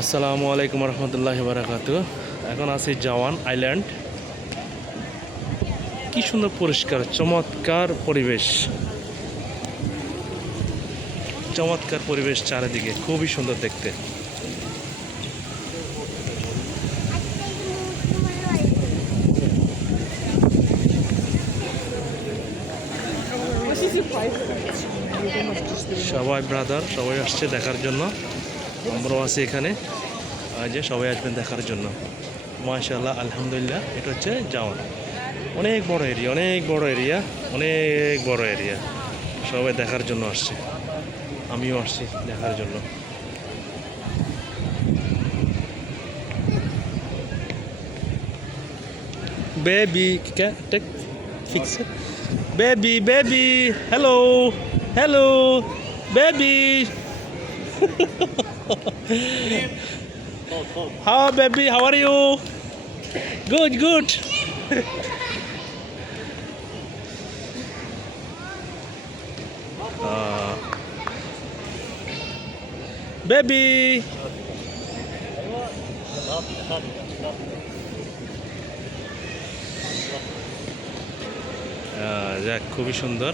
আসসালামু আলাইকুম রহমতুল্লাহি বারাকাতুহু। এখন আছি জাওয়ান আইল্যান্ড। কি সুন্দর পরিষ্কার, চমৎকার পরিবেশ, চমৎকার পরিবেশ চারিদিকে, খুবই সুন্দর দেখতে। সবাই ব্রাদার, সবাই আসছে দেখার জন্য। আমরাও আছি এখানে, যে সবাই আসবেন দেখার জন্য। মাশাআল্লাহ, আলহামদুলিল্লাহ। এটা হচ্ছে জাওয়ান, অনেক বড় এরিয়া, অনেক বড় এরিয়া, অনেক বড় এরিয়া। সবাই দেখার জন্য আসছে, আমিও আসছি দেখার জন্য। Baby take fix baby baby, hello hello baby. How baby, how are you? Good, good. Baby. যাক, খুবই সুন্দর।